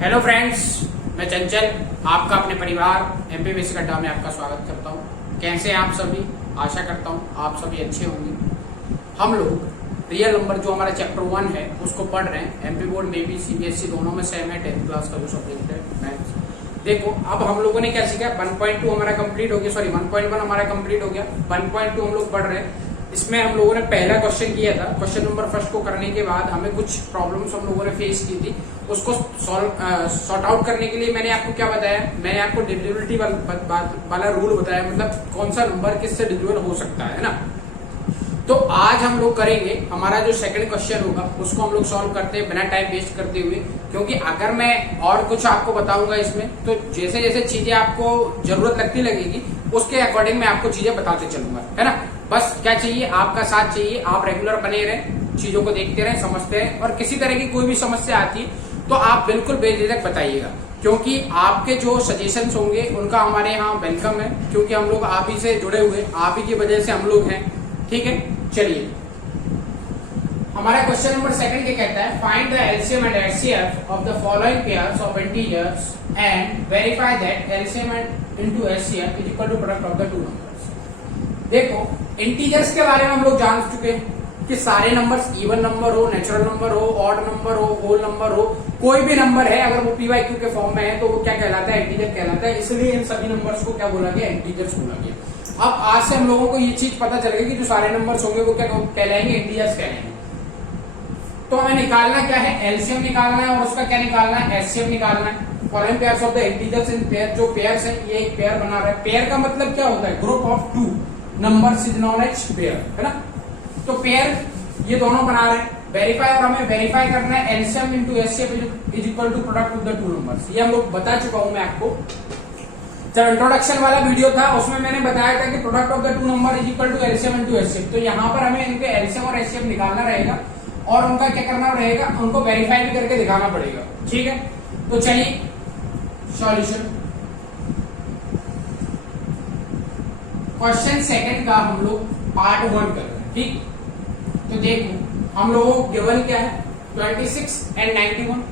Hello friends, मैं चंचल आपका अपने परिवार एमपी बेसिक अड्डा में आपका स्वागत करता हूँ। कैसे हैं आप सभी? आशा करता हूँ आप सभी अच्छे होंगे। हम लोग रियल नंबर जो हमारा चैप्टर 1 है उसको पढ़ रहे हैं। एमपी बोर्ड में भी सीबीएसई दोनों में सेम है। 10th क्लास का जो सब्जेक्ट है मैथ्स। देखो अब हम लोगों ने क्या सीखा, 1.2 हमारा कंप्लीट हो गया, सॉरी 1.1 हमारा कंप्लीट हो गया। 1.2 हम लोग पढ़ रहे हैं। इसमें हम लोगों ने पहला क्वेश्चन किया था। क्वेश्चन नंबर फर्स्ट को करने के बाद हमें कुछ प्रॉब्लम्स हम लोगों ने फेस की थी, उसको सॉर्ट आउट करने के लिए मैंने आपको क्या बताया, मैंने आपको डिविजिबिलिटी वाला रूल बताया, मतलब कौन सा नंबर किससे डिविजिबल हो सकता है ना। तो आज हम लोग करेंगे हमारा जो सेकंड क्वेश्चन होगा उसको हम लोग सॉल्व करते हैं बिना टाइम वेस्ट करते हुए, क्योंकि अगर मैं और कुछ आपको बताऊंगा इसमें तो जैसे जैसे चीजें आपको जरूरत लगती लगेगी उसके अकॉर्डिंग मैं आपको चीजें बताते चलूंगा, है ना। बस क्या चाहिए, आपका साथ चाहिए। आप रेगुलर बने रहें, चीजों को देखते रहें, समझते रहें, और किसी तरह की कोई भी समस्या आती है तो आप बिल्कुल बेझिझक बताइएगा, क्योंकि आपके जो सजेशंस होंगे उनका हमारे यहाँ वेलकम है, क्योंकि हम लोग आप ही से जुड़े हुए, आप ही की वजह से हम लोग हैं। ठीक है, चलिए हमारा क्वेश्चन नंबर सेकंड क्या कहता है, find the LCM and HCF of the following pairs of integers and verify that LCM into HCF is equal to product of the two numbers. देखो इंटीजर्स के बारे में हम लोग जान चुके हैं कि सारे नंबर्स इवन नंबर हो, नेचुरल नंबर हो, ऑड नंबर हो, होल नंबर हो, कोई भी नंबर है अगर वो पीवाईक्यू के फॉर्म में है तो वो क्या कहलाता है, इंटीजर कहलाता है। इसलिए इन सभी नंबर्स को क्या बोला गया, इंटीजर्स बोला गया। अब आज से हम लोगों को ये चीज पता चलेगी कि जो सारे नंबर्स होंगे वो क्या कहलाएंगे, इंटीजर्स कहलाएंगे। तो हमें निकालना क्या है, एलसीएम निकालना है, और उसका क्या निकालना है, एचसीएफ निकालना है। Following pairs of the integers in pair, जो पेयर्स है ये एक पेयर बना रहा है। पेयर का मतलब क्या होता है, group of two numbers is known as pair, है ना। तो पेयर ये दोनों बना रहे हैं। वेरीफाई, और हमें वेरीफाई करना है LCM into HCF is equal to product of the two numbers. ये हम लोग बता चुका हूं मैं आपको, जब इंट्रोडक्शन वाला वीडियो था उसमें मैंने बताया था कि product of the two number is equal to LCM into HCF. तो यहाँ पर हमें इनके एलसीएम और एचसीएफ निकालना रहेगा और उनका क्या करना रहेगा, उनको वेरीफाई भी करके दिखाना पड़ेगा। ठीक है, तो चलिए सॉल्यूशन। क्वेश्चन सेकंड का हम लोग पार्ट 1 कर रहे हैं। ठीक, तो देखो हम लोगों को गिवन क्या है, 26 एंड 91।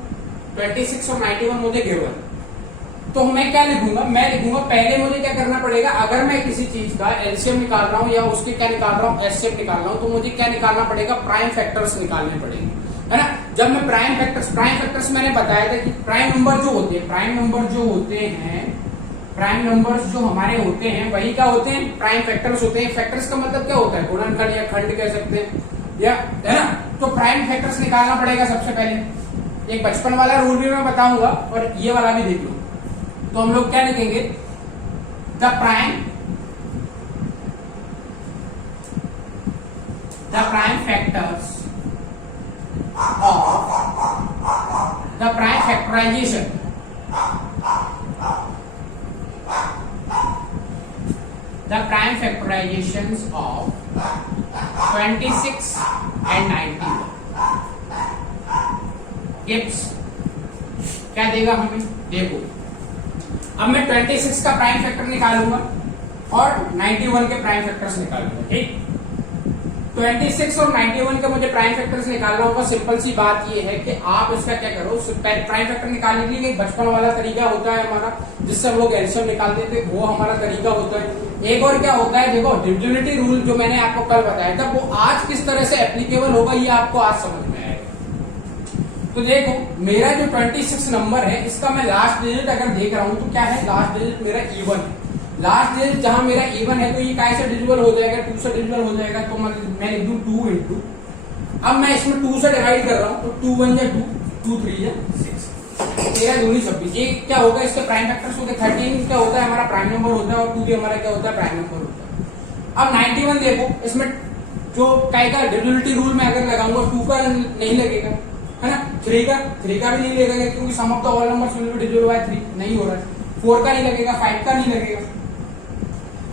26 और 91 मुझे गिवन, तो मैं क्या लिखूंगा, मैं लिखूंगा पहले मुझे क्या करना पड़ेगा, अगर मैं किसी चीज का एलसीएम निकाल रहा हूं या उसके क्या निकाल रहा हूं, एचसीएफ निकाल रहा हूं, तो मुझे क्या निकालना पड़ेगा, प्राइम फैक्टर्स निकालने पड़ेंगे, है ना। जब मैं प्राइम फैक्टर्स मैंने बताया था कि प्राइम नंबर जो होते हैं, प्राइम नंबर्स जो हमारे होते हैं वही क्या होते हैं, प्राइम फैक्टर्स होते हैं। फैक्टर्स का मतलब क्या होता है, गुणनखंड या खंड कह सकते हैं, या है ना। तो प्राइम फैक्टर्स निकालना पड़ेगा सबसे पहले। एक बचपन वाला रूल भी मैं बताऊंगा और ये वाला भी देख लो। तो हम लोग क्या लिखेंगे, the prime factors of the prime factorization of 26 and 91 gives क्या देगा हमें, देखो अब मैं 26 का प्राइम फैक्टर निकालूंगा और 91 के प्राइम फैक्टर्स निकालूंगा। ठीक, 26 और 91 के मुझे प्राइम फैक्टर्स निकालना होगा। सिंपल सी बात ये है कि आप इसका क्या करो, प्राइम फैक्टर निकालने के लिए एक बचपन वाला तरीका होता है हमारा, जिससे हम लोग एलसीएम निकालते थे, वो हमारा तरीका होता है। एक और क्या होता है, देखो डिविजिबिलिटी रूल जो मैंने आपको कल बताया था वो आज किस तरह से एप्लीकेबल होगा ये आपको आज समझ में आएगा। तो देखो मेरा जो 26 नंबर है इसका मैं लास्ट डिजिट अगर देख रहा हूं तो क्या है, लास्ट डिजिट मेरा इवन है। लास्ट डिजिट जहां मेरा इवन है तो ये कैसे डिविजिबल हो जाएगा, 2 से डिविजिबल हो जाएगा। तो मैं लिख दूं 2 इंटू, अब मैं इसमें 2 से डिवाइड कर रहा हूं तो 2 1 जा 2, 2 3 जा 6, 13 दूनी 26। ये क्या होगा, इसके प्राइम फैक्टर्स होते हैं। 13 क्या होता है, हमारा प्राइम नंबर होता है, और 2 भी हमारा क्या होता है, प्राइम नंबर होता है। अब 91 देखो, इसमें जो काय का डिविजिबिलिटी रूल में अगर लगाऊंगा 2 का नहीं लगेगा, है ना। 3 का भी नहीं लगेगा, क्योंकि sum of the all numbers will be divisible by 3 नहीं हो रहा है। 4 का नहीं लगेगा, 5 का नहीं लगेगा,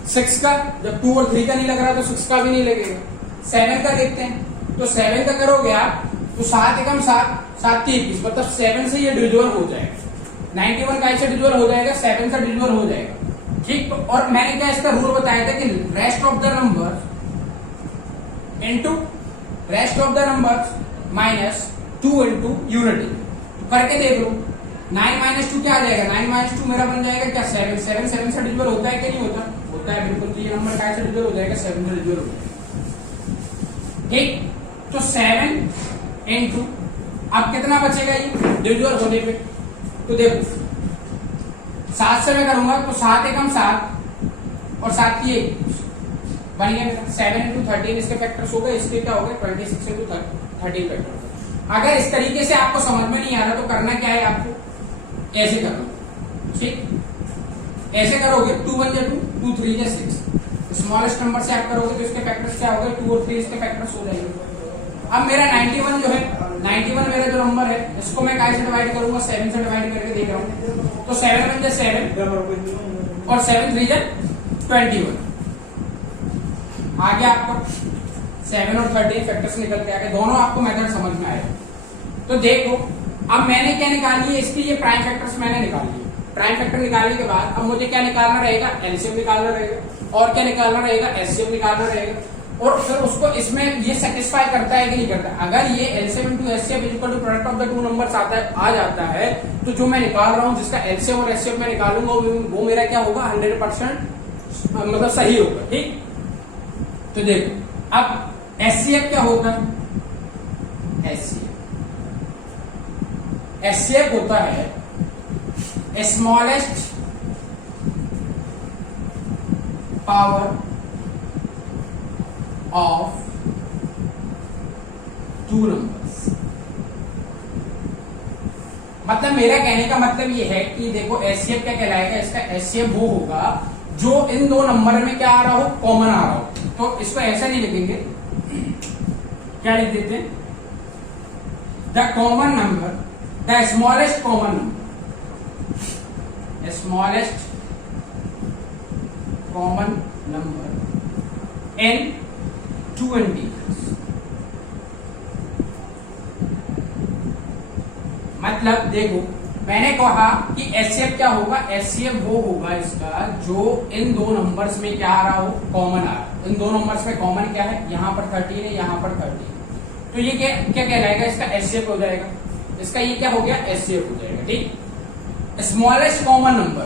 6 का, जब 2 और 3 का नहीं लग रहा तो 6 का भी नहीं लगेगा। 7 का देखते हैं, तो 7 का करोगे आप तो 7 एकम 7, 7 21, मतलब 7 से ये डिविजिबल हो जाएगा। 91 का ऐसे डिविजिबल हो जाएगा, 7 से डिविजिबल हो जाएगा। ठीक, और मैंने क्या इसका रूल बताया था कि rest of the numbers into rest of the numbers minus 2 into unity. करके देख लो, 9 माइनस 2 क्या आ जाएगा, 9 माइनस 2 मेरा बन जाएगा क्या 7, 7 7 से डिविजिबल होता है कि नहीं होता, होता है बिल्कुल, तो ये नंबर काय से डिविजिबल हो जाएगा, 7 से डिविजिबल हो जाएगा। ठीक, तो 7 इंटू अब कितना बचेगा ये डिविजिबल होने पे, तो देखो 7 से मैं करूंगा तो 7 एकम 7 और 7 की 1 बन गया मेरा 7 इंटू 13, इसके फैक्टर्स हो गए, इसके क्या हो गए 26 इंटू 13 फैक्टर। अगर इस तरीके से आपको समझ में नहीं आ रहा तो करना क्या है, आपको ऐसे करना, ठीक ऐसे करोगे 2 1 2 2 3 6, स्मॉलेस्ट नंबर से आप करोगे तो इसके फैक्टर्स क्या हो गए 2 और 3, इसके फैक्टर्स हो जाएंगे। अब मेरा 91 जो है 91 मेरा जो नंबर है इसको मैं काय से डिवाइड करूंगा, 7 से डिवाइड करके देख रहा हूं, तो 7 बन जाए 7 और 7 3 जाए 21, आ गया आपका 7 और 13 फैक्टर्स निकल के आ गए, दोनों आपको मेथड समझ में आएगा। तो देखो अब मैंने क्या निकाली है इसकी, ये प्राइम फैक्टर्स मैंने निकाल लिए, प्राइम फैक्टर निकालने के बाद अब मुझे क्या निकालना रहेगा, एलसीएम निकालना रहेगा, और क्या निकालना रहेगा, एचसीएफ निकालना रहेगा, और फिर उसको इसमें ये सेटिस्फाई करता है कि नहीं करता। अगर ये LCM into HCF equal to product of the two numbers आ जाता है तो जो मैं निकाल रहा हूं जिसका एलसीएम और एचसीएफ मैं निकालूंगा वो मेरा क्या होगा 100% मतलब सही होगा। ठीक, तो देखो अब एचसीएफ क्या होता है, एचसीएफ होता है smallest power of two numbers. मतलब मेरा कहने का मतलब ये है कि देखो एचसीएफ क्या कहलाएगा, इसका एचसीएफ वो होगा जो इन दो नंबर में क्या आ रहा हो, कॉमन आ रहा हो। तो इसको ऐसा नहीं लिखेंगे, क्या लिख देते हैं, the common number, the smallest common number, smallest common number in two integers. मतलब देखो मैंने कहा कि एचसीएफ क्या होगा, एचसीएफ वो होगा इसका जो इन दो नंबर्स में क्या आ रहा हो, कॉमन आ रहा हो। इन दो नंबर्स में कॉमन क्या है, यहां पर 13 है, यहां पर 13, तो ये क्या कहलाएगा, इसका एचसीएफ हो जाएगा, इसका ये क्या हो गया, एचसीएफ हो जाएगा। ठीक, smallest common number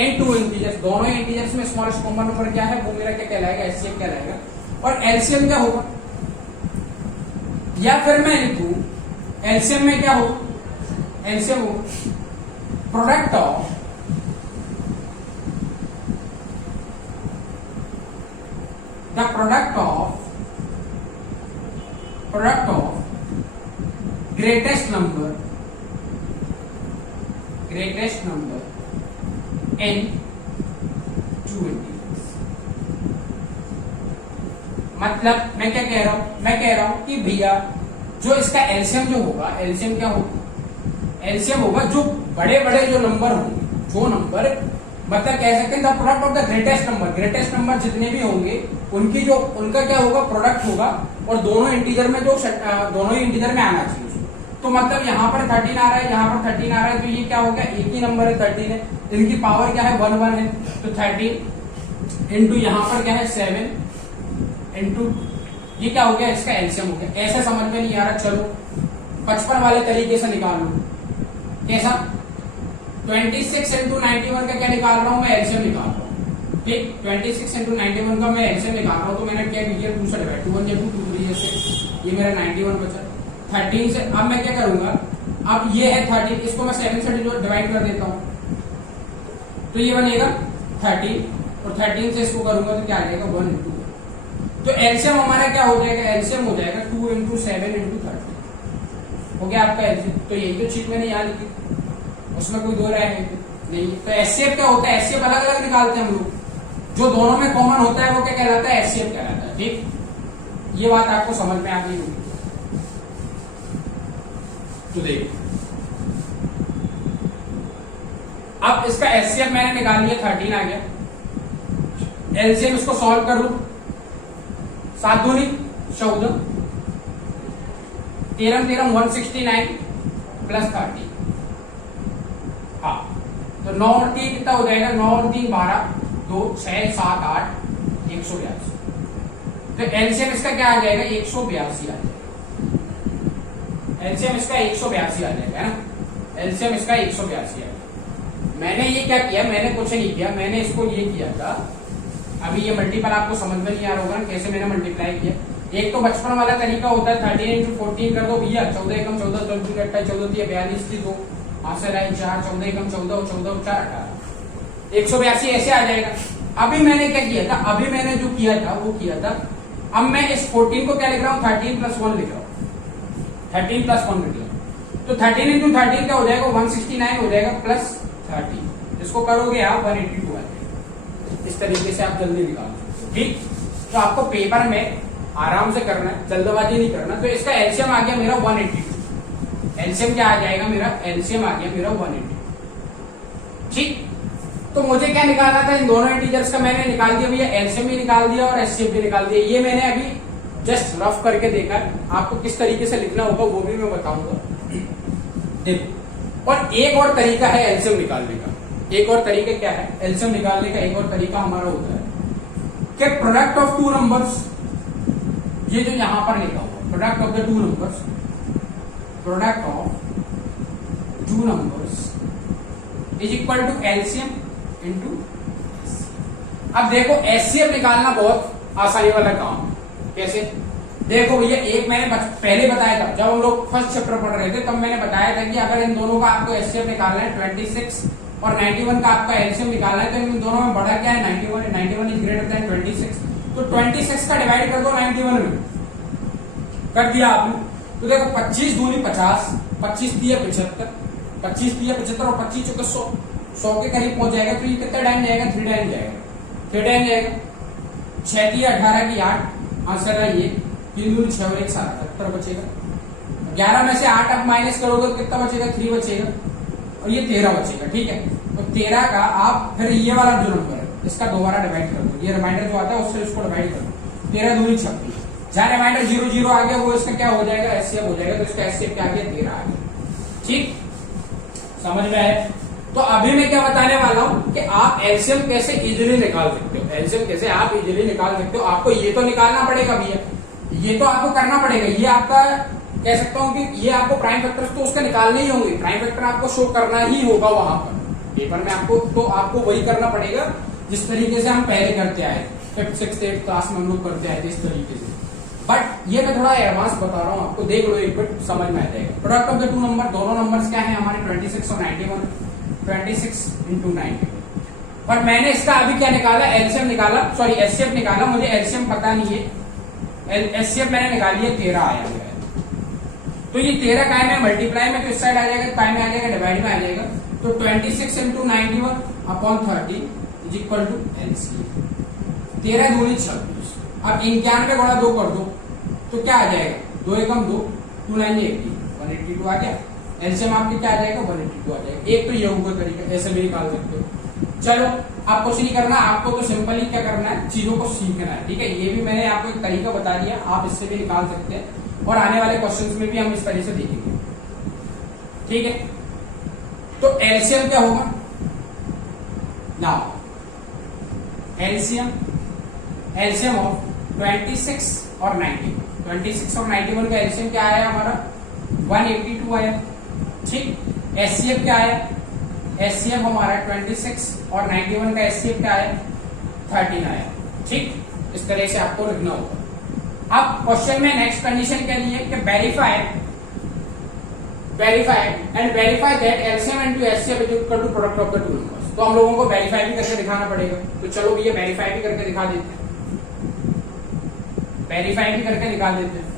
in two integers, दोनों इंटीजर्स में स्मॉलेस्ट कॉमन नंबर क्या है वो मेरा क्या कहलाएगा, एचसीएफ कहलाएगा। और एलसीएम क्या होगा, या फिर मैं लिखूं एलसीएम में क्या हो, एलसीएम हो product of the product of greatest number in two integers. मतलब मैं क्या कह रहा हूं, मैं कह रहा हूं कि भैया जो इसका एलसीएम जो होगा, एलसीएम क्या होगा, एलसीएम होगा जो बड़े बड़े जो नंबर होंगे, जो नंबर मतलब कह सकते हैं the product of the greatest number, greatest number जितने भी होंगे उनकी जो उनका क्या होगा, प्रोडक्ट होगा, और दोनों इंटीजर में जो दोनों ही इंटीजर में आना चाहिए। तो मतलब यहाँ पर 13 आ रहा है, यहाँ पर 13 आ रहा है, तो ये क्या हो गया, एक ही नंबर है 13 है, इनकी पावर क्या है 1 1 है, तो 13 इंटू यहाँ पर क्या है 7 इंटू ये क्या हो गया, इसका एलसीएम हो गया। ऐसे समझ में नहीं आ रहा, चलो 55 वाले तरीके से निकाल लो। कैसा, 26 इंटू 91 का क्या निकाल रहा हूं मैं, एलसीएम निकाल रहा हूं। ठीक, 26 इंटू 91 का मैं एलसीएम निकाल रहा हूं, तो मैंने क्या किया, 2 से डिवाइड, 2 1 2 2 3 से ये मेरा 91 बचा। 13 से अब मैं क्या करूंगा, अब ये है 13, इसको मैं 7 से डिवाइड कर देता हूं, तो ये बनेगा 13, और 13 से इसको करूंगा तो क्या आ जाएगा 1 इंटू, तो एलसीएम हमारा क्या हो जाएगा, एलसीएम हो जाएगा 2 इंटू 7 इंटू 13 हो गया आपका एलसीएम। तो यही तो चीज मैंने यहाँ लिखी, उसमें कोई दो राय नहीं। तो एचसीएफ क्या होता है, एचसीएफ अलग अलग निकालते हैं हम लोग, जो दोनों में कॉमन होता है वो क्या कहलाता है, एचसीएफ कहलाता है। ठीक, ये बात आपको समझ में आ गई होगी। तो देखो अब इसका एचसीएफ मैंने निकाल लिया, 13 आ गया। एलसीएम इसको सॉल्व करूं, 7 दूनी 14, 13 13 169 प्लस 30, हाँ, तो 9 और 3 कितना हो जाएगा, 9 और 3 12, 2 6 7 8 182। तो एलसीएम इसका क्या आ जाएगा, 182 आ जाएगा। एलसीएम इसका 182 आ जाएगा, है ना। एलसीएम इसका 182 है। मैंने ये क्या किया, मैंने कुछ नहीं किया, मैंने इसको ये किया था, अभी ये मल्टीपल आपको समझ में नहीं आ रहा होगा ना कैसे मैंने मल्टीप्लाई किया। एक तो बचपन वाला तरीका होता है 13 इंटू 14 कर दो भैया, 14 एकम 14, 14 14 42 थी 2, 5 से लाइन 4, 14 एकम 14, 14 4 18, 182 ऐसे आ जाएगा। अभी मैंने क्या किया था, अभी मैंने जो किया था वो किया था, अब मैं इस 14 को क्या लिख रहा हूँ, 13 प्लस 1 लिख रहा हूँ, 13 प्लस 1 लिख रहा हूँ। तो 13 इंटू 13 क्या हो जाएगा, 169 हो जाएगा प्लस 30, इसको करोगे आप 182 आ जाएगा। इस तरीके से आप जल्दी निकाल सकते हो। ठीक, तो आपको पेपर में आराम से करना है, जल्दबाजी नहीं करना। तो इसका एलसीएम आ गया मेरा 182, एलसीएम क्या आ जाएगा मेरा, एलसीएम आ गया मेरा 182। ठीक, तो मुझे क्या निकालना था, इन दोनों इंटीजर्स का मैंने निकाल दिया भैया, एलसीएम भी निकाल दिया और एचसीएफ भी निकाल दिया। ये मैंने अभी जस्ट रफ करके देखा है, आपको किस तरीके से लिखना होगा वो भी मैं बताऊंगा। देखो, और एक और तरीका है एलसीएम निकालने का, एक और तरीका क्या है एलसीएम निकालने का, एक और तरीका हमारा होता है कि प्रोडक्ट ऑफ टू नंबर्स, ये जो यहां पर लिखा हुआ product of the two numbers, product of two numbers is equal to LCM into. अब देखो एचसीएफ निकालना बहुत आसानी वाला काम, कैसे, देखो भैया एक मैंने पहले बताया था, जब हम लोग फर्स्ट चैप्टर पढ़ रहे थे तब मैंने बताया था कि अगर इन दोनों का आपको एचसीएफ निकालना है 26 और 91 का आपका एलसीएम निकालना है, तो इन दोनों में बड़ा क्या है 91, 91 इज ग्रेटर देन 26, तो 26 का डिवाइड कर दो 91 में, कर दिया आपने। तो देखो 25 दूनी 50, 25 दिया 75, 25 दिया 75 और 25 चौके 100, 100 के करीब पहुंच जाएगा। तो ये कितना टाइम जाएगा, 3 टाइम जाएगा, 3 टाइम जाएगा। 6 दिया 18 की 8, आंसर है ये 3 दूनी 6 और 1 7 78 बचेगा। 11 में से 8 आप माइनस करोगे तो कितना बचेगा, 3 बचेगा और ये 13 बचेगा। ठीक है, तो 13 का आप फिर ये वाला जो नंबर है इसका दोबारा डिवाइड कर दो, ये रिमाइंडर जो आता है उससे इसको डिवाइड कर दो, 13 दूनी 26, जहां रिमाइंडर 0 0 आ गया वो इसका क्या हो जाएगा, एचसीएफ हो जाएगा। तो इसका एचसीएफ क्या आ गया, 13 आ गया। ठीक, समझ में आया। तो अभी मैं क्या बताने वाला हूं कि आप एलसीएम कैसे इजीली निकाल सकते हो, एलसीएम कैसे आप इजीली निकाल सकते हो। आपको ये तो निकालना पड़ेगा भैया, ये तो आपको करना पड़ेगा, ये आपका कह सकता हूं कि ये आपको प्राइम फैक्टर्स तो उसका निकालने ही होंगे, प्राइम फैक्टर आपको शो करना ही होगा वहां पर पेपर में, आपको तो आपको वही करना पड़ेगा जिस तरीके से हम पहले करते आए, 5th 6th 8th क्लास में हम लोग करते आए थे इस तरीके से। बट ये मैं थोड़ा एडवांस बता रहा हूँ आपको, देख लो एक मिनट समझ में आ जाएगा। Product of the two number, दोनों नंबर्स क्या है हमारे 26 और 91, 26 इंटू 91। बट मैंने इसका अभी क्या निकाला, एलसीएम निकाला, सॉरी एचसीएफ निकाला, मुझे एलसीएम पता नहीं है, एचसीएफ मैंने निकाली है 13 आया मेरा। तो ये 13 काय में मल्टीप्लाई में तो इस साइड आ जाएगा, काय में आ जाएगा, डिवाइड में आ जाएगा। तो 26 into 91 upon 30 is equal to LCM, 13 दूनी 26। अब 91 गुणा 2 कर दो तो क्या आ जाएगा, 2 एकम 2, 2 9 80, 182 आ गया। एलसीएम आपके क्या आ जाएगा, 182 आ जाएगा। एक तो ये होगा तरीका, ऐसे भी निकाल सकते हो। चलो आप कुछ नहीं करना, आपको तो सिंपल ही क्या करना है, चीजों को सीखना है। ठीक है, ये भी मैंने आपको एक तरीका बता दिया, आप इससे भी निकाल सकते हैं और आने वाले क्वेश्चंस में भी हम इस तरह से देखेंगे। ठीक है, तो एलसीएम क्या होगा नाउ, एलसीएम ऑफ 26 और 91, 26 और 91 का एलसीएम क्या आया हमारा, 182 आया। ठीक, एचसीएफ क्या आया, एचसीएफ हमारा 26 और 91 का एचसीएफ क्या आया, 13 आया। ठीक, इस तरह से आपको लिखना होगा। अब क्वेश्चन में नेक्स्ट कंडीशन क्या दी है कि verify and verify that LCM into HCF is equal to product of the two numbers. तो हम लोगों को वेरीफाई भी करके दिखाना पड़ेगा, तो चलो भैया वेरीफाई भी करके दिखा देते हैं, वेरीफाई भी करके निकाल देते हैं।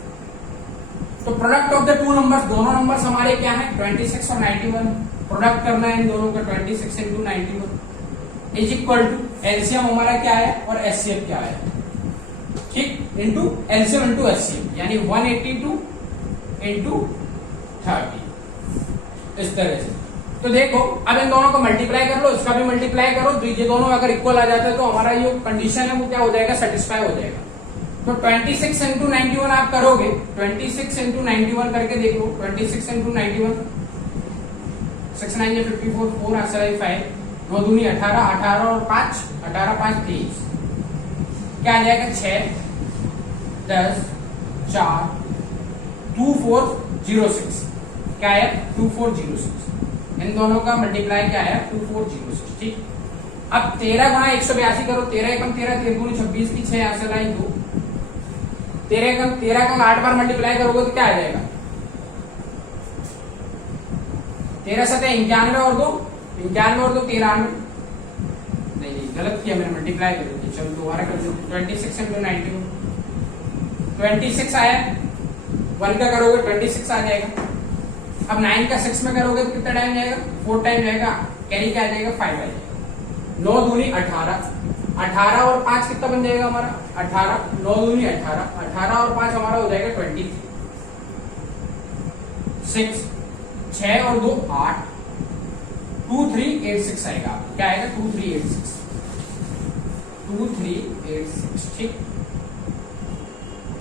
तो product of the two numbers, दोनों नंबर्स हमारे क्या है 26 और 91, प्रोडक्ट करना है इन दोनों का 26 into 91 is equal to LCM हमारा क्या है और एचसीएफ क्या है। ठीक, इंटू एलसीएम इंटू एचसीएफ यानी 182 इंटू 30, इस तरह से। तो देखो अब इन दोनों को मल्टीप्लाई कर लो, इसका भी मल्टीप्लाई करो, ये दोनों अगर इक्वल आ जाता है तो हमारा जो कंडीशन है वो क्या हो जाएगा, सेटिस्फाई हो जाएगा। तो 26 इंटू 91 आप करोगे, 26 इंटू 91 करके देख लो, 26 इंटू 91, 6 9 54, 4 आंसर 5, 9 दूनी 18, 18 और 5, 18 5 23, क्या आ जाएगा 6 10 4 2406, क्या है 2406। इन दोनों का मल्टीप्लाई क्या है 2406। ठीक, अब 13 गुणा 182 करो, 13 एकम 13, 13 दूनी 26 की 6 यहाँ से लाई 2, 13 का 8 बार मल्टीप्लाई करोगे तो क्या आ जाएगा 13 सतह 91 और 2 93 और 2 93। नहीं गलत किया मैंने, मल्टीप्लाई कर दी। चलो दोबारा कर दो, 26 इंटू 92 26 आया, 1 का करोगे 26 आ जाएगा। अब 9 का 6 में करोगे तो कितना टाइम जाएगा 4 टाइम जाएगा, कैरी क्या आ जाएगा 5 आ जाएगा। 9 दूनी 18, 18 और 5 कितना बन जाएगा हमारा 18, 9 दूनी 18, 18 और 5 हमारा हो जाएगा 23, 6 6 और 2 8, 2386 आएगा। क्या आएगा 2386, 2386। ठीक,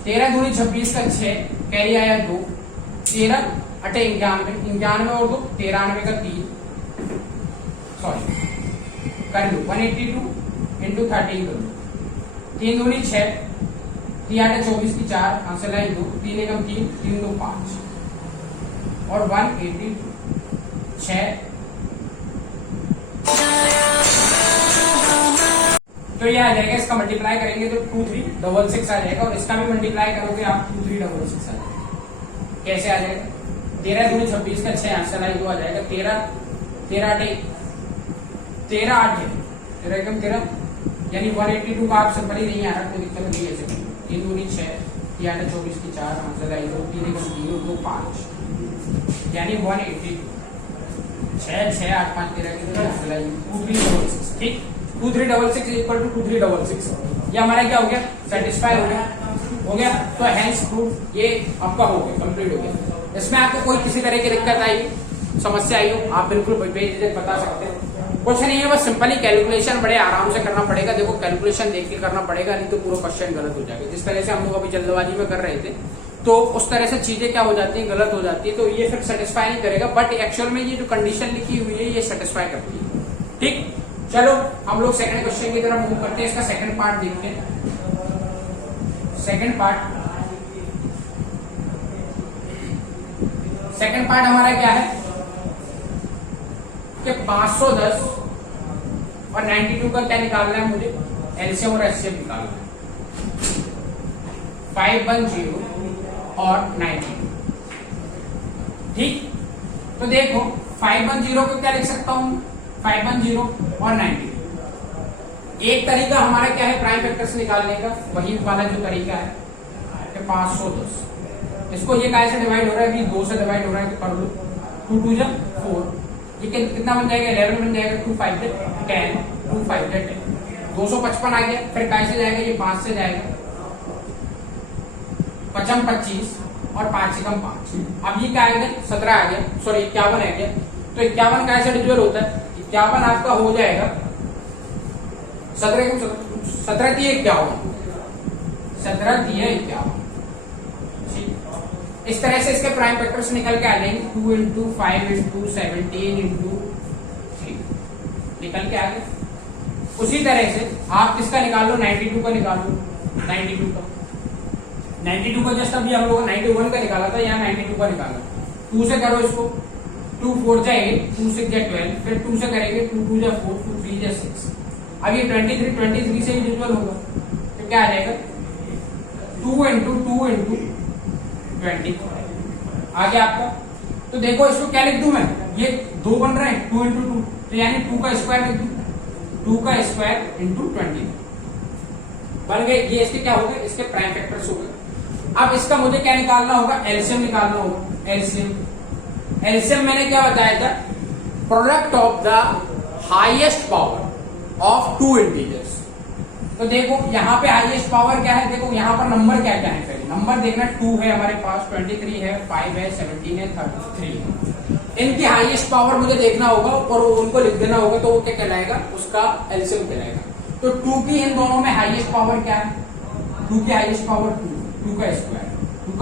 13 दूनी 26 का 6, कैरी आया 2, 13 अटे 91 और 2 93 का 3, सॉरी कर लो 182 इंटू 13 कर लो, 3 दूनी 6, 3 आटे 24 की 4, आंसर लाई 2, 3 एकम 3, 3 2 5 और 182 6। तो ये आ जाएगा, इसका मल्टीप्लाई करेंगे तो 2366 आ जाएगा, और इसका भी मल्टीप्लाई करोगे आप 2366 आ जाएगा। कैसे आ जाएगा 13 दूनी 26 का 6 आंसर लाई 2 आ जाएगा, 13 आटे 13 एकम 13, यानी 182 का आप सिंपल ही नहीं आ रहा, कोई दिक्कत नहीं है। 3 दूनी 6, 3 आटे 24 की 4, आंसर लाई 2, 3 एकम 3 2 5, यानी 182 6 6 8 5 13 की आंसर लाई 2366। ठीक, 2366 इक्वल टू 2366, ये हमारा क्या हो गया सेटिस्फाई हो गया। तो हेंस प्रूफ ये आपका हो गया, कंप्लीट हो गया। इसमें आपको कोई किसी तरह की दिक्कत आई, समस्या आई हो, आप बिल्कुल बेझिझक बता सकते हैं। कुछ नहीं है, बस सिंपली कैलकुलेशन बड़े आराम से करना पड़ेगा। देखो कैलकुलेशन देख के करना पड़ेगा, नहीं तो पूरा क्वेश्चन गलत हो जाएगा। जिस तरह से हम लोग अभी जल्दबाजी में कर रहे थे तो उस तरह से चीजें क्या हो जाती है गलत हो जाती है, तो ये फिर सेटिस्फाई नहीं करेगा। बट एक्चुअल में ये जो कंडीशन लिखी हुई है ये सेटिस्फाई करती है। ठीक, चलो हम लोग सेकंड क्वेश्चन की तरफ मूव करते हैं। इसका सेकंड पार्ट देखते हैं। सेकंड पार्ट हमारा क्या है कि 510 और 92 का क्या निकालना है मुझे, एलसीएम और एचसीएफ निकालना है। 510 और 92। ठीक, तो देखो 510 को क्या लिख सकता हूं, 510 और 92। एक तरीका हमारा क्या है प्राइम फैक्टर से निकालने का, वही वाला जो तरीका है कि 510, इसको ये काय से डिवाइड हो रहा है, अभी 2 से डिवाइड हो रहा है, तो कर लो 2 2 जा 4, ये कितना बन जाएगा 11 बन जाएगा, 2 5 10, 2 5 10, 255 आ गया। फिर काय से जाएगा, ये 5 से जाएगा, 5 25 और 5 एकम 5। अब ये क्या आ गया 17 आ गया, सॉरी 51 आ गया। तो 51 काय से डिविजल होता है, 51 आपका हो जाएगा 17 3 51, 17 3 51। इस तरह से इसके प्राइम फैक्टर से निकल के आ जाएंगे, 2 इंटू 5 इंटू 17 इंटू 3 निकल के आ गए। उसी तरह से आप किसका निकाल लो, 92 का निकाल लो, 92 का जस्ट अभी हम लोग 91 का निकाला था, यहाँ 92 का निकाला। 2 से करो इसको, 2 4 जा 8, 2 6 जा 12, फिर 2 से करेंगे 2 2 जा 4, 2 3 जा 6। अब ये 23 से ही डिविजल होगा, तो क्या आ जाएगा 2 इंटू 20 आ गया आपका। तो देखो इसको क्या लिख दूं मैं, ये 2 बन रहे हैं, 2 इंटू 2, तो यानी 2 का स्क्वायर लिख दूं, 2 का स्क्वायर इंटू 20 बन गए। ये इसके क्या हो गए, इसके प्राइम फैक्टर्स हो गए। अब इसका मुझे क्या निकालना होगा, एलसीएम निकालना होगा। एलसीएम मैंने क्या बताया था, product of the highest power of 2 integers. तो देखो यहाँ पे हाईएस्ट पावर क्या है, देखो यहाँ पर नंबर क्या क्या है, पहले नंबर देखना, 2 है हमारे पास, 23 है, 5 है, 17 है, 33 है। इनकी हाईएस्ट पावर मुझे देखना होगा और उनको लिख देना होगा, तो वो क्या कहलाएगा, उसका एलसीएम कहलाएगा। तो 2 की इन दोनों में हाईएस्ट पावर क्या है, 2 की हाईएस्ट पावर 2 का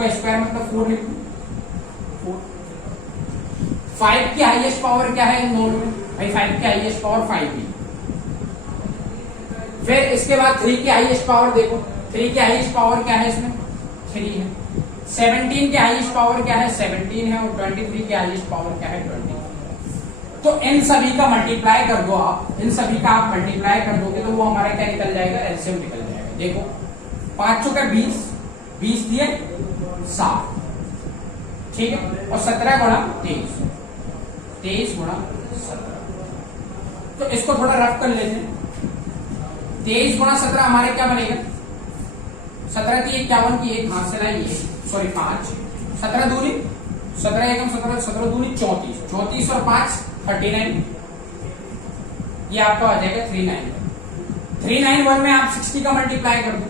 स्क्वायर मतलब 4 लिख दो, 4। 5 की हाईएस्ट पावर क्या है इन दोनों में, भाई 5 की हाईएस्ट पावर 5 है। फिर इसके बाद 3 की हाईएस्ट पावर देखो, 3 की हाईएस्ट पावर क्या है इसमें, 3 है। 17 की हाईएस्ट पावर क्या है, 17 है, और 23 की हाईएस्ट पावर क्या है, 20। तो इन सभी का मल्टीप्लाई कर दो आप, इन सभी का आप मल्टीप्लाई कर दोगे तो वो हमारा क्या निकल जाएगा, एलसीएम निकल जाएगा। देखो 5 का 20, 20 दिए 7, ठीक है, और 17 गुणा 23, 23 गुणा 17। तो इसको थोड़ा रफ कर लेते हैं। 23 गुणा 17 हमारे क्या बनेगा, 17 की 51 की 1 हाथ से लाइए, सॉरी 5, 17 दूनी 17 एकम 17, 17 दूनी 34, 34 और 5 39, ये आपका आ जाएगा 391। 391 में आप 60 का मल्टीप्लाई कर दो,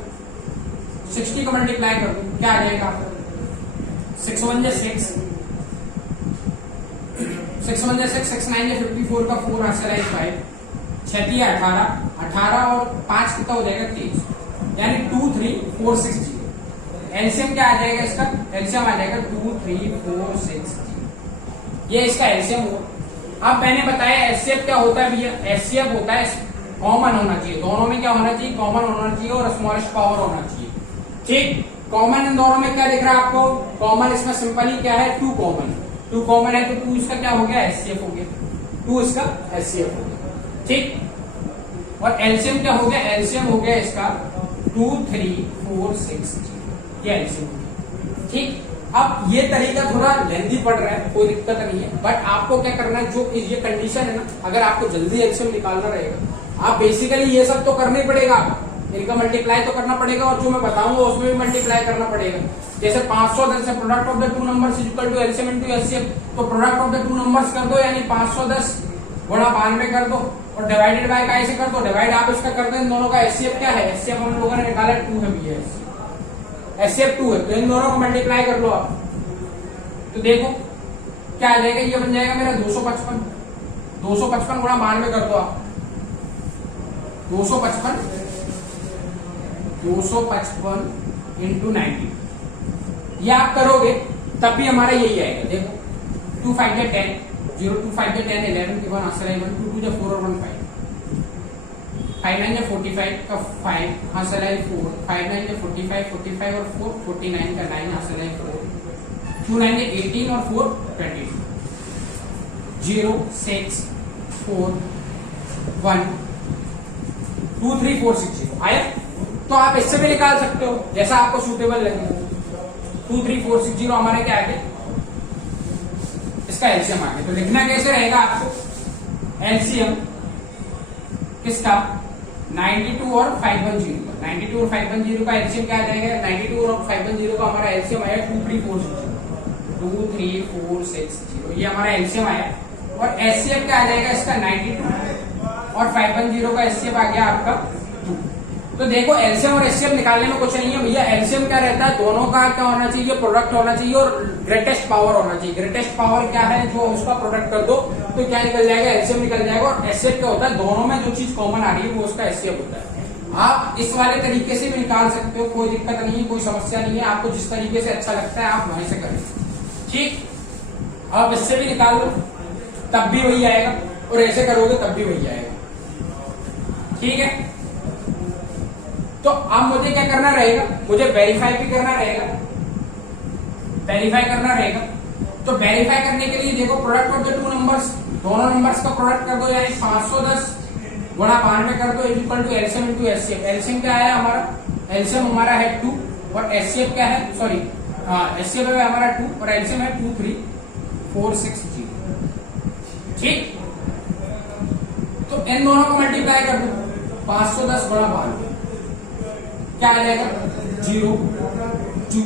60 का मल्टीप्लाई कर दो, क्या आ जाएगा, 6 1 जा 6, 6 1 जा 6, 6 9 जा 54 का 4 हाथ से लाइए 5, 6 3 18, 18 और 5 कितना हो जाएगा 23, यानी 2 3 4 6 0। एलसीएम क्या आ जाएगा इसका, एलसीएम आ जाएगा 2 3 4 6 0। ये इसका एलसीएम हुआ। अब मैंने बताया एचसीएफ क्या होता है भैया, एचसीएफ होता है कॉमन होना चाहिए, दोनों में क्या होना चाहिए, कॉमन होना चाहिए और स्मॉलेस्ट पावर होना चाहिए। ठीक, कॉमन इन दोनों में क्या दिख रहा है आपको, कॉमन इसमें सिंपली क्या है, 2 कॉमन, 2 कॉमन है तो 2 इसका क्या हो गया, एचसीएफ हो गया, 2 इसका एचसीएफ हो गया। ठीक, और एलसीएम क्या हो गया, एलसीएम हो गया इसका 2 3 4 6 0, ये एलसीएम हो गया। ठीक, अब ये तरीका थोड़ा लेंथी पड़ रहा है, कोई दिक्कत नहीं है, बट आपको क्या करना है, जो ये कंडीशन है ना, अगर आपको जल्दी एलसीएम निकालना रहेगा, आप बेसिकली ये सब तो करना ही पड़ेगा, इनका मल्टीप्लाई तो करना पड़ेगा और जो मैं बताऊंगा उसमें भी मल्टीप्लाई करना पड़ेगा। जैसे 510 से product of the two numbers is equal to LCM into HCF, तो product of the two numbers कर दो, यानी 510 गुणा 92 कर दो और डिवाइडेड बाय का ऐसे कर दो, डिवाइड आप इसका कर दो, इन दोनों का एचसीएफ क्या है, एचसीएफ हम लोगों ने निकाला 2 है भैया, एचसीएफ 2 है, तो इन दोनों को मल्टीप्लाई कर लो आप, तो देखो क्या आ जाएगा, ये बन जाएगा मेरा 255, 255 गुणा 92 कर दो आप, 255 इंटू 90, ये आप करोगे तब भी हमारा यही आएगा। देखो 2 5 10, 0 2 5 10 11 के 1 आंसर है 1 2 2 4 और 1 5, 5 9 45 का 5 आंसर है 4, 5 9 45 45 और 4 49 का 9 आंसर है 4, 2 9 18 और 4 22, 0 6 4 1 2 3 4 6 0 आया। तो आप इससे भी निकाल सकते हो जैसा आपको सूटेबल लगे। 2 3 4 6 0 हमारे क्या आगे, इसका एलसीएम आ गया। तो लिखना कैसे रहेगा आपको, एलसीएम किसका, 92 और 510 का, 92 और 510 का एलसीएम क्या आ जाएगा, 92 और 510 का हमारा एलसीएम आया 2 3 4 6 0, 2 3 4 6 0, ये हमारा एलसीएम आया। और एचसीएफ क्या आ जाएगा इसका, 92 और 510 का एचसीएफ आ गया आपका 2। तो देखो एलसीएम और एचसीएफ निकालने में कुछ नहीं है भैया, एलसीएम क्या रहता है, दोनों का क्या होना चाहिए, प्रोडक्ट होना चाहिए और ग्रेटेस्ट पावर होना चाहिए। ग्रेटेस्ट पावर क्या है, जो उसका प्रोडक्ट कर दो तो क्या निकल जाएगा, एलसीएम निकल जाएगा। और एचसीएफ क्या होता है, दोनों में जो चीज कॉमन आ रही है वो उसका एचसीएफ होता है। आप इस वाले तरीके से भी निकाल सकते हो, कोई दिक्कत नहीं है, कोई समस्या नहीं है, आपको जिस तरीके से अच्छा लगता है आप वहीं से करें। ठीक, आप इससे भी निकाल लो तब भी वही आएगा और ऐसे करोगे तब भी वही आएगा। ठीक है, तो अब मुझे क्या करना रहेगा, मुझे वेरीफाई भी करना रहेगा, वेरीफाई करना रहेगा। तो वेरीफाई करने के लिए देखो product of the two numbers, दोनों नंबर्स का प्रोडक्ट कर दो, यानी 510 गुणा 92 कर दो equal to LCM into HCF. LCM क्या है हमारा, एलसीएम हमारा है 2 और एचसीएफ क्या है, सॉरी एचसीएफ है हमारा 2 और एलसीएम है 2 3 4 6 0। ठीक, तो इन दोनों को मल्टीप्लाई कर दो, 510 गुणा 92 क्या आ जाएगा, 0 2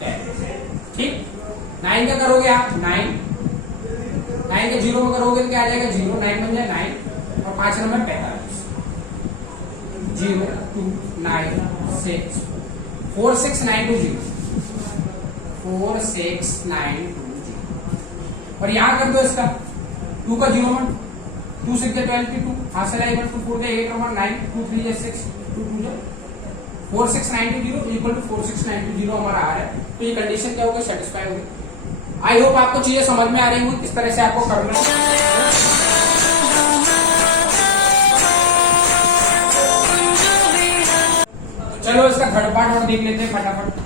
10। ठीक, 9 का करोगे आप 9 के 0 में करोगे तो क्या आ जाएगा, 0 9 बन जाए 9 और 5 नंबर 45, 0 2 9 6 4 6 9 2 0, 4 6 9 2 0 और यहां कर दो इसका 2 का 0 1 2 6 12 की 2 हासिल है 1 2 4 8 नंबर 9 2 3 6 2 2 4 6 9 2 0 इक्वल टू 4 6 9 2 0 हमारा आ रहा है। तो ये कंडीशन क्या होगी, सेटिस्फाई होगी। आई होप आपको चीजें समझ में आ रही होंगी किस तरह से आपको करना है। चलो इसका थर्ड पार्ट और देख लेते हैं फटाफट।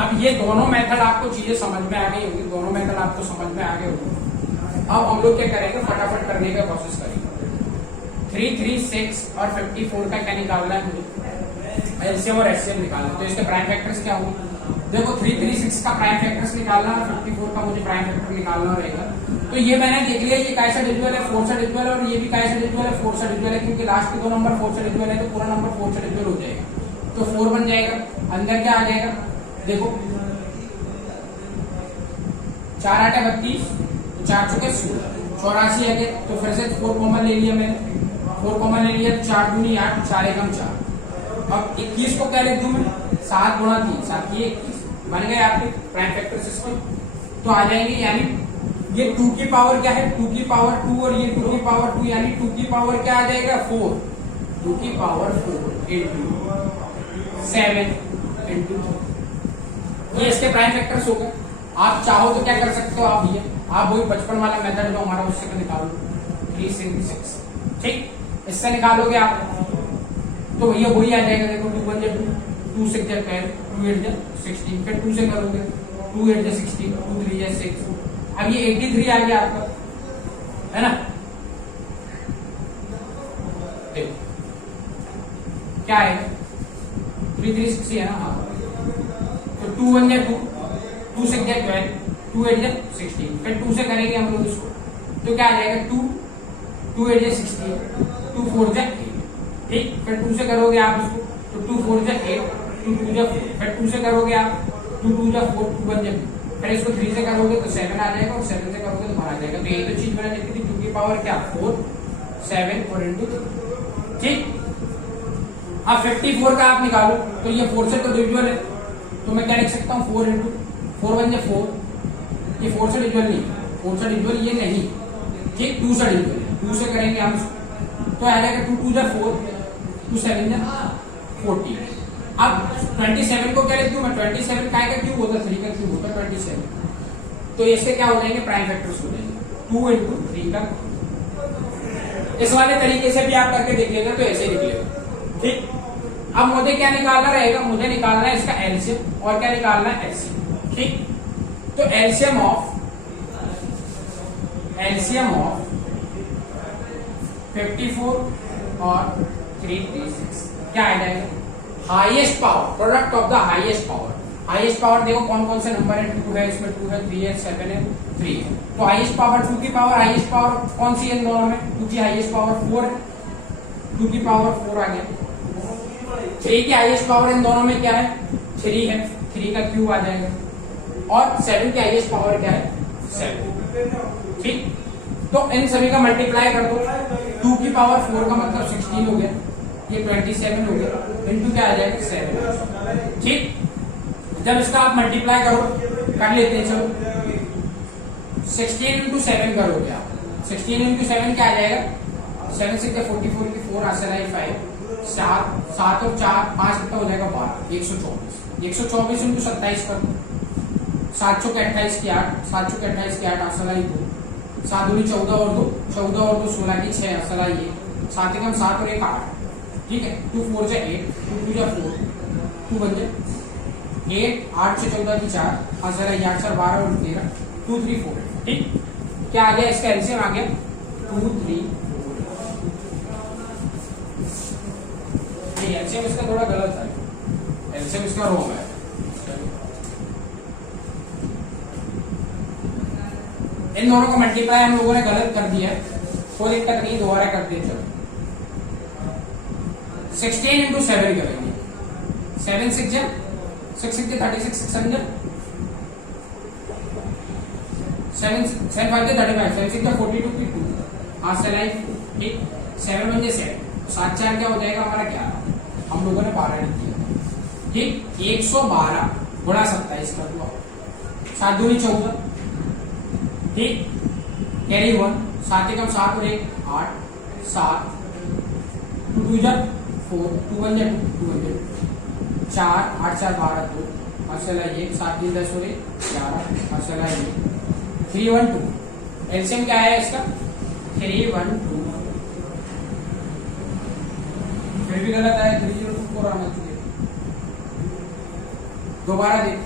अब ये दोनों मेथड आपको चीजें समझ में आ गई होगी, दोनों मेथड आपको समझ में आ गए होंगे। अब हम लोग क्या करेंगे, फटाफट करने का कोशिश करेंगे। 3, 3, 6 और 54 का क्या निकालना है मुझे, एलसीएम और एचसीएफ निकालना है। तो इसके प्राइम फैक्टर्स क्या होंगे, देखो 3, 3, 6 का प्राइम फैक्टर्स निकालना और 54 का मुझे प्राइम फैक्टर निकालना रहेगा। तो ये मैंने देख लिया, ये कैसा डिजिटल है, 4 सा डिजिटल, और ये भी कैसा डिजिटल है, 4 सा डिजिटल है, क्योंकि लास्ट के 2 नंबर 4 सा डिजिटल है, तो पूरा नंबर 4 सा डिजिटल हो जाएगा। तो 4 बन जाएगा, अंदर क्या आ जाएगा, देखो 4 8 32, 4 चौके 84 है, तो फिर से 4 कॉमन ले लिया मैंने, 4 कॉमन ले लिया, 4 दूनी 8, 4 एकम 4। अब 21 को क्या लिख दूं मैं, 7 गुणा 3, 7 की 21 बन गए आपके प्राइम फैक्टर सिस्टम। तो आ जाएंगे, यानी ये 2 की पावर क्या है, 2 की पावर 2, और ये 2 की पावर 2, यानी 2 की पावर क्या आ जाएगा 4, 2 की पावर 4 इंटू 7 इंटू 3। ये इसके प्राइम फैक्टर्स हो गए। आप चाहो तो क्या कर सकते हो, आप ये आप वही बचपन वाला मेथड जो हमारा उससे निकालो, 3 6, ठीक, इससे निकालोगे आप तो भैया वही आ जाएगा। देखो 2 1 2, 2 6 12, 2 8 16, फिर 2 से करोगे 2 8 16, 2 3 6। अब ये 83 आ गया आपका, है ना, देखो क्या है 3 3 6 है ना, हाँ। तो 2 1 2, 2 6 12, 2 8 16, फिर 2 से करेंगे हम लोग इसको, तो क्या आ जाएगा 2 2 8 16, 2 4 8, ठीक, फिर 2 से करोगे आप इसको, तो 2 4 8, 2 2 4, फिर 2 से करोगे आप 2 2 4, 2 1 2, फिर इसको 3 से करोगे तो 7 आ जाएगा, और 7 से करोगे तो 12 आ जाएगा। तो ये तो चीज मैंने लिखी थी, 2 की पावर क्या 4 7 और इंटू, ठीक। अब 54 का आप निकालो, तो ये 4 से तो डिविजिबल है, तो मैं क्या लिख सकता हूँ 4 इंटू 4 1 4, ये 4 से डिविजिबल नहीं, 4 से डिविजिबल ये नहीं, ठीक, 2 से डिविजिबल, 2 से करेंगे हम इसको, तो आ जाएगा 2 2 4, 2 7 14। अब 27 को क्या लिख दूं मैं, 27 काय का क्यूब होता है, 3 का क्यूब होता है 27, तो इससे क्या हो जाएंगे प्राइम फैक्टर्स हो जाएंगे 2 इंटू 3 का। इस वाले तरीके से भी आप करके देख लेगा, तो ऐसे निकलेगा, ठीक। अब मुझे क्या निकालना रहेगा, मुझे निकालना है इसका एलसीएम और क्या निकालना है एचसीएम, ठीक। तो एलसीएम ऑफ 54 और 336 क्या आ जाएगा, highest power, product of the highest power. Highest power देखो कौन कौन से नंबर है, 2 है, इसमें 2 है, 3 है, 7 है, 3 है। तो हाईएस्ट पावर 2 की पावर, हाईएस्ट पावर कौन सी है इन दोनों में, 2 की हाईएस्ट पावर 4 है, 2 की पावर 4 आ गया। 3 की हाईएस्ट पावर इन दोनों में क्या है, 3 है, 3 का क्यूब आ जाएगा, और 7 की हाईएस्ट पावर क्या है 7, ठीक। तो इन सभी का मल्टीप्लाई कर दो, 2 की पावर 4 का मतलब 16 हो गया, ये 27 हो गया, इंटू क्या आ जाएगा 7, ठीक। जब इसका आप मल्टीप्लाई करो, कर लेते हैं चलो, 16 इंटू 7 करोगे आप, 16 इंटू 7 क्या आ जाएगा, 7 से 44 की 4 आसराई 5, 7 और 4 5 कितना हो जाएगा 12, 124, 124 इंटू 27 कर, 7 चौके 28 की 8, 7 चौके 28 की 8 आसराई 2, 7 दूनी 14 और 2, 14 और 2 16 की 6 आसराई 1, 7 एकम 7 और 1 8, ठीक है। 2 4 से 8, 2 2 4, 2 बन जाए 8, 8 से 14 की 4, आंसर है 8 4 12 और 13, 2 3 4, ठीक। क्या आ गया, इसका एलसीएम आ गया 2 3 4। एलसीएम इसका थोड़ा गलत है, एलसीएम इसका रॉन्ग है। इन दोनों को मल्टीप्लाई हम लोगों ने गलत कर दिया है, कोई दिक्कत नहीं, दोबारा कर दिया। चलो 16 इंटू 7 करेंगे, 7 6 जा 6 6 36, 6 7 जा 7 7 5 35, 7 6 42 की 2, आज से लाइफ, ठीक। 7 बन जाए 7, 7 4 क्या हो जाएगा हमारा 11, हम लोगों ने 12 लिख दिया, ठीक। 112 गुणा 27 कर दो, 7 दूनी 14, ठीक, कैरी 1, 7 एकम 7 और 1 8, 7 2 2 जा 4, 2 1 जा 2 1 जा 4, 8 4 12 2, मसला ये 7 3 10 और 1 11, मसला ये 3 1 2। एलसीएम क्या है इसका 3 1 2, फिर भी गलत आया, 3 0 2 4 आना चाहिए। दोबारा देख,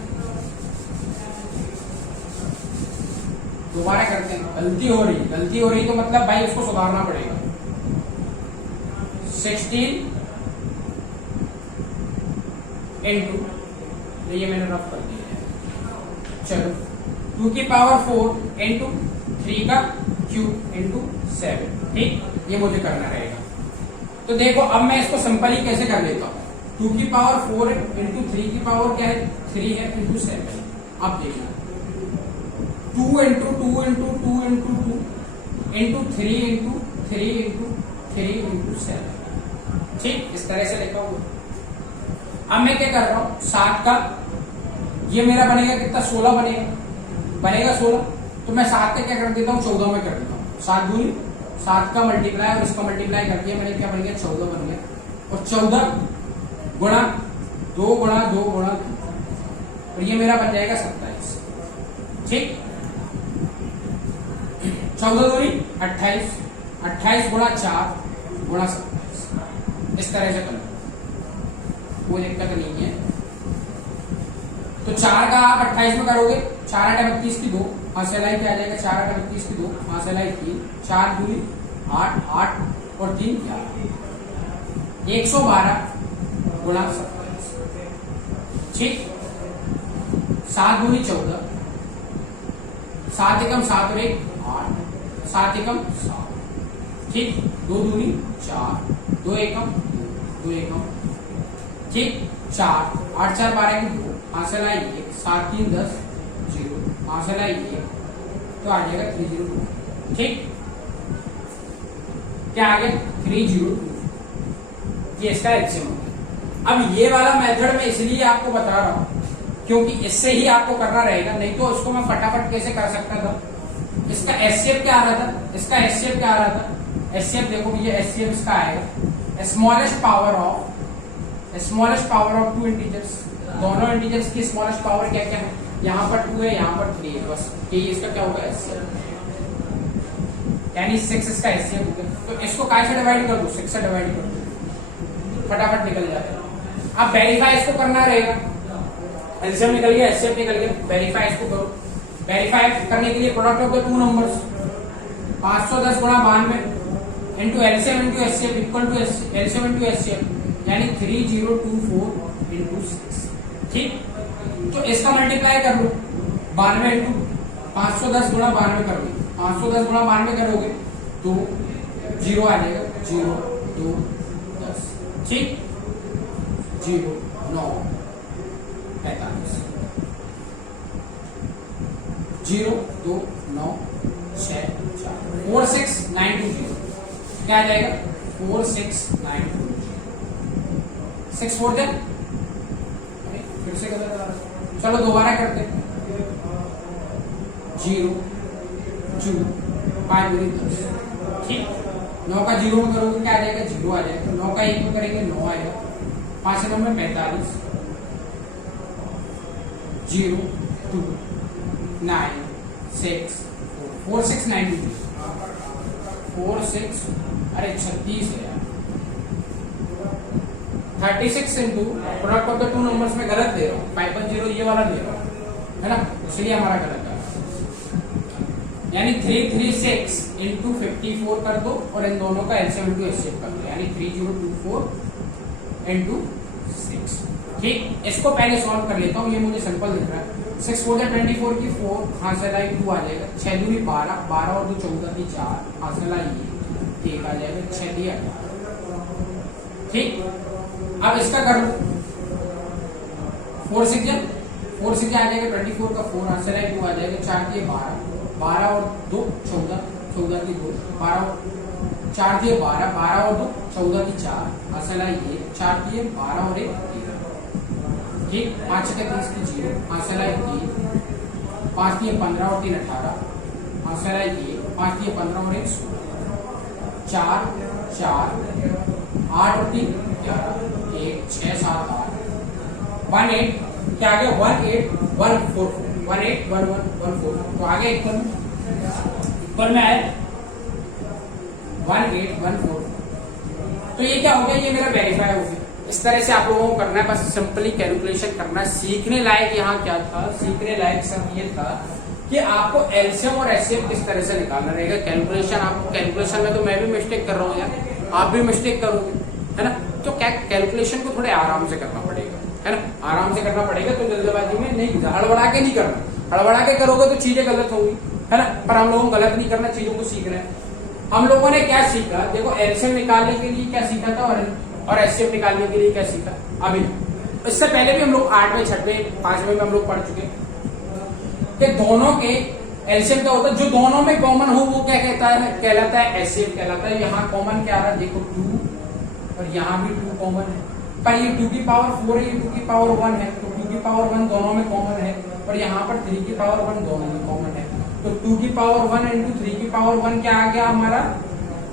दोबारा करते हैं। गलती हो रही तो मतलब भाई उसको सुधारना पड़ेगा। 16 इंटू, ये मैंने रफ कर दिया है। चलो 2 की पावर 4 इंटू 3 का क्यूब इंटू 7, ठीक, ये मुझे करना रहेगा। तो देखो अब मैं इसको सिंपली कैसे कर लेता हूँ। 2 की पावर 4 इंटू 3 की पावर क्या है, 3 है, इंटू 7। अब देखना 2 into 2 into 2 into 2 into 3 into 3 into 3 into 7, ठीक, इस तरह से लिखा हुआ। अब मैं क्या कर रहा हूँ, 7 का ये मेरा बनेगा कितना, 16 बनेगा 16। तो मैं 7 का क्या कर देता हूँ, 14 में कर देता हूँ। 7 दूनी 7 का मल्टीप्लाई और इसका मल्टीप्लाई कर दिया मैंने, क्या बन गया, 14 बन गया। और 14 गुणा 2 गुणा 2 गुणा 2, और ये मेरा बन जाएगा 27, ठीक। 14 दूनी 28, 28 गुणा 4 गुणा 27, इस तरह से कर लो, कोई दिक्कत नहीं है। तो 4 का आप 28 में करोगे, 4 8 32 की 2, लाई क्या आ जाएगा, 4 8 32 की 2, लाई 3, 4 दूनी 8, 8 और 3 11, 112 गुणा 27, ठीक। 7 दूनी 14, 7 एकम 7 और 1 8, 7 एकम 7, ठीक। 2 दूनी 4, 2 एकम 2 एकम, ठीक। 4 8 4 12 की 2, लाई 1, 7 3 10 0, लाई 1, तो आ जाएगा 302, ठीक। क्या आ गया, 302, ये इसका एलसीएम हो गया। अब ये वाला मेथड मैं इसलिए आपको बता रहा हूं क्योंकि इससे ही आपको करना रहेगा, नहीं तो उसको मैं फटाफट कैसे कर सकता था। इसका एचसीएफ क्या आ रहा था, इसका एचसीएफ क्या आ रहा था, एचसीएफ देखो ये एचसीएफ इसका आएगा स्मॉलेस्ट पावर ऑफ 2 इंटीजर्स। दोनों इंटीजर्स की स्मॉलेस्ट पावर क्या क्या है, यहाँ पर 2 है, यहाँ पर 3 है, बस ये इसका क्या होगा, एचसीएफ, यानी 6 इसका एचसीएफ हो गया। तो इसको काय से डिवाइड कर दो, 6 से डिवाइड कर दो, फटाफट निकल जाता है। अब वेरीफाई इसको करना रहेगा, एलसीएम निकल गया, एचसीएफ निकल गया, वेरीफाई इसको करो। वेरीफाई करने के लिए product of the two numbers 510 गुणा 92 into LCM into HCF equal to LCM into HCF, यानी 3024 इंटू 6, ठीक। तो इसका मल्टीप्लाई कर लो, 92 इंटू 510 गुणा 92 कर लो, 510 गुणा 92 करोगे तो 0 आ जाएगा, 0 2 10, ठीक, 0 9 45, 0 2 9 6 4 46920, क्या आ जाएगा, 46920, 6 4 10, फिर से गलत आ रहा है, चलो दोबारा करते हैं। 0 2 5 दूनी 10, ठीक। 9 का 0 में करोगे क्या आ जाएगा, 0 आ जाएगा। 9 का 1 में करेंगे 9 आएगा, 5 9 में 45, 0 2 9 6 4 4692 4 6, अरे 36 है यार, 36 into product of the two numbers में गलत दे रहा हूँ, 510 ये वाला दे रहा हूँ, है ना, इसलिए हमारा गलत है। यानी 336 इंटू 54 कर दो और इन दोनों का एलसीएम इंटू एचसीएफ कर दो, यानी 3024 इंटू 6, ठीक। इसको पहले सॉल्व कर लेता हूँ, ये मुझे सिंपल दिख रहा है। 6 4 24 की 4, हासिल आई 2 आ जाएगा, 6 दूनी 12, 12 और 2 14 की 4, हासिल आई 1 आ जाएगा, 6 दिया, ठीक। अब इसका कर लो, 4 6 आ जाएगा 24 का 4, हासिल आई 2 आ जाएगा, 4 दिए 12, 12 और 2 14, 14 की 2, 12 4 दिए 12, 12 और 2 14 की 4, हासिल आई 1, 4 दिए 12 और 1 13, ठीक। 5 के 30 की 0, हासिल आई 3, 5 दिए 15 और 3 18, हासिल आई 1, 5 दिए 15 और 1 16, 4 4 8 और 3 11, 1 6 7 8 18, क्या आ गया 18144, 1811144, तो आ गया इक्वल में आया 1814। तो ये क्या हो गया, ये मेरा वेरीफाई हो गया। इस तरह से आप लोगों को करना है, बस सिंपली कैलकुलेशन करना है। सीखने लायक यहाँ क्या था, सीखने लायक सब ये था कि आपको एलसीएम और एचसीएफ किस तरह से निकालना रहेगा। कैलकुलेशन आपको, कैलकुलेशन में तो मैं भी मिस्टेक कर रहा हूँ यार, आप भी मिस्टेक करोगे, है ना। तो कैलकुलेशन को थोड़े आराम से करना पड़ेगा, है ना, आराम से करना पड़ेगा। तो जल्दबाजी में नहीं, हड़बड़ा के नहीं करना, हड़बड़ा के करोगे तो चीजें गलत होंगी, है ना। पर हम लोगों को गलत नहीं करना, चीजों को सीखना है। हम लोगों ने क्या सीखा, देखो एलसीएम निकालने के लिए क्या सीखा था और एचसीएफ निकालने के लिए क्या सीखा अभी। इससे पहले भी हम लोग 8वें 6वें 5वें में हम लोग पढ़ चुके कि दोनों के एलसीएम क्या होता है, जो दोनों में कॉमन हो वो क्या कहता है, कहलाता है एचसीएफ कहलाता है। यहाँ कॉमन क्या आ रहा है, देखो 2 और यहाँ भी 2 कॉमन है, पर ये 2 की पावर 4 है, ये 2 की पावर 1 है, तो 2 की पावर 1 दोनों में कॉमन है, और यहाँ पर 3 की पावर 1 दोनों में कॉमन है। तो 2 की पावर 1 इंटू 3 की पावर 1 क्या आ गया हमारा,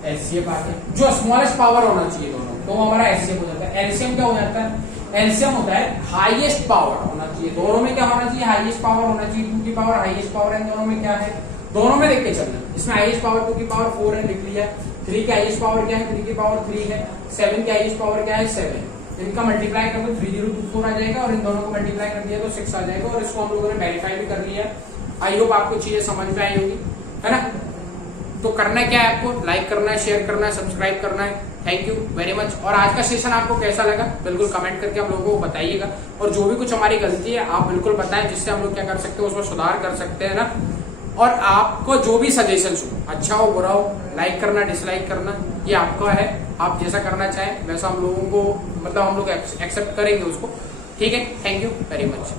एचसीएफ आ गया। जो स्मॉलेस्ट पावर होना चाहिए दोनों, तो हमारा एचसीएफ हो जाता है। एलसीएम क्या हो जाता है, एलसीएम होता है हाईएस्ट पावर होना चाहिए, दोनों में क्या होना चाहिए, हाईएस्ट पावर होना चाहिए। 2 की पावर हाईएस्ट पावर है, दोनों में क्या है, दोनों में देख के चलना। इसमें हाईएस्ट पावर 2 की पावर 4 है, लिख लिया। 3 की हाईएस्ट पावर क्या है, 3 की पावर 3 है। 7 की हाईएस्ट पावर क्या है, 7। इनका मल्टीप्लाई कर दो 3024 आ जाएगा, और इन दोनों को मल्टीप्लाई कर दिया तो 6 आ जाएगा। और इसको हम लोगों ने वेरीफाई भी कर लिया। आई होप आपको चीजें समझ में आई होगी, है ना। तो करना क्या है, आपको लाइक करना है, शेयर करना है, सब्सक्राइब करना है। Thank you very much. और आज का सेशन आपको कैसा लगा बिल्कुल कमेंट करके हम लोगों को बताइएगा। और जो भी कुछ हमारी गलती है आप बिल्कुल बताएं, जिससे हम लोग क्या कर सकते हैं, उसमें सुधार कर सकते हैं ना। और आपको जो भी सजेशन हो, अच्छा हो बुरा हो, लाइक करना डिसलाइक करना ये आपका है। आप जैसा करना चाहें वैसा हम लोगों को, मतलब हम लोग एक्सेप्ट करेंगे उसको, ठीक है। Thank you very much.